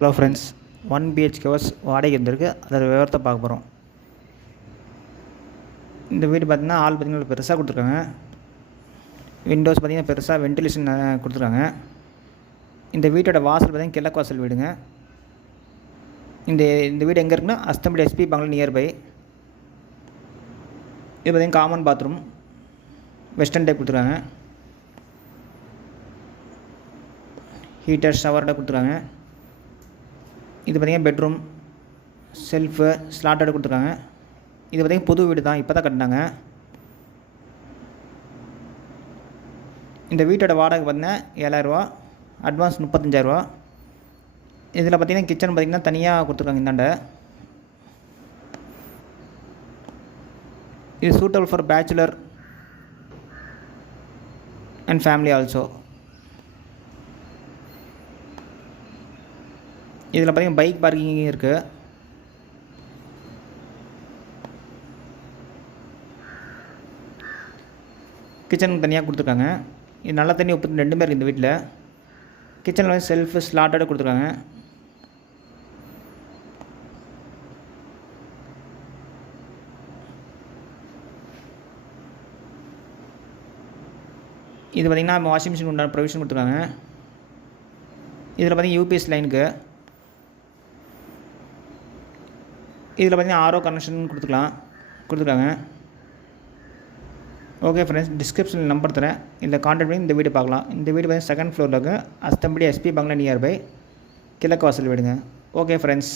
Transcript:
Hello friends, 1 BHK house வாடகை இருந்திருக்கு. அதோட விவரத்தை பார்க்க போகிறோம். இந்த வீடு பார்த்திங்கன்னா பார்த்திங்கன்னா பெருசாக கொடுத்துருக்காங்க. விண்டோஸ் பார்த்திங்கன்னா பெருசாக வென்டிலேஷன் கொடுத்துருக்காங்க. இந்த வீட்டோட வாசல் பார்த்திங்கன்னா கிழக்கு வாசல் வீடுங்க. இந்த வீடு எங்கே இருக்குன்னா அஸ்தம்படி SP பங்களா நியர்பை. இது பார்த்திங்கன்னா காமன் பாத்ரூம், வெஸ்டர்ன் டைப் கொடுத்துருக்காங்க. ஹீட்டர் ஷவரோட கொடுத்துருக்காங்க. இது பார்த்திங்கன்னா பெட்ரூம், செல்ஃபு ஸ்லாட்டோட கொடுத்துருக்காங்க. இது பார்த்திங்கன்னா புது வீடு தான், இப்போ தான் கட்டினாங்க. இந்த வீட்டோட வாடகை பார்த்திங்கன்னா 7000ரூவா, அட்வான்ஸ் 35,000ரூவா. இதில் பார்த்திங்கன்னா கிச்சன் பார்த்திங்கன்னா தனியாக கொடுத்துருக்காங்க. இந்தாண்ட இது suitable for bachelor and family also. இதில் பார்த்திங்கன்னா பைக் பார்க்கிங் இருக்குது. கிச்சனுக்கு தனியாக கொடுத்துருக்காங்க. இது நல்ல தண்ணி உப்பு 2 இருக்குது இந்த வீட்டில். கிச்சனில் வந்து செல்ஃபு ஸ்லாட்டோட கொடுத்துருக்காங்க. இது பார்த்திங்கன்னா வாஷிங் மிஷின் உண்டான ப்ரொவிஷன் கொடுத்துருக்காங்க. இதில் பார்த்திங்கன்னா UPS லைனுக்கு. இதில் பார்த்திங்கன்னா RO கனெக்ஷன் கொடுத்துருக்காங்க. ஓகே ஃப்ரெண்ட்ஸ், டிஸ்கிரிப்ஷனில் நம்பர் தரேன். இதில் கான்டாக்ட் பண்ணி இந்த வீடு பார்க்கலாம். இந்த வீடு பார்த்திங்கன்னா 2nd ஃப்ளோரில் இருக்குது. அஸ்தம்படி SP பங்களா நியர்பை, கிழக்கு வாசல் வீடுங்க. Okay friends.